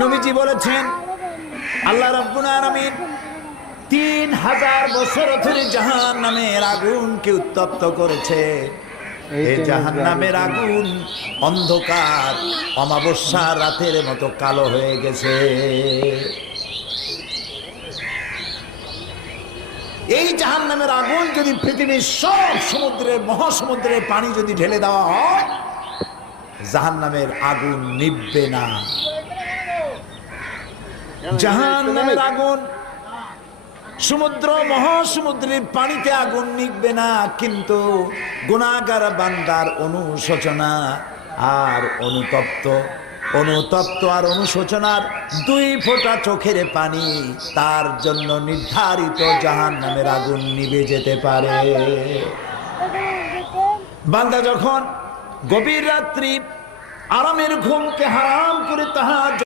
নবীজি বলেছেন আল্লাহ রাব্বুল আলামিন 3000 বছর ধরে জাহান্নামের আগুনকে উত্তপ্ত করেছে। এই জাহান্নামের আগুন অন্ধকার অমাবস্যা রাতের মতো কালো হয়ে গেছে। এই জাহান্নামের আগুন যদি পৃথিবীর সব সমুদ্রের মহাসমুদ্রের পানি যদি ঢেলে দেওয়া হয়, জাহান্নামের আগুন নিভবে না। জাহান্নামের আগুন সমুদ্র মহাসমুদ্রের পানিতে আগুন নিভবে না, কিন্তু গুনাহগার বান্দার অনুশোচনা আর অনুতপ্ত আর অনুশোচনার 2 ফোঁটা চোখের পানি তার জন্য নির্ধারিত জাহান্নামের আগুন নিভে যেতে পারে। বান্দা যখন গভীর রাত্রি আরামের ঘুমকে হারাম করে তাহার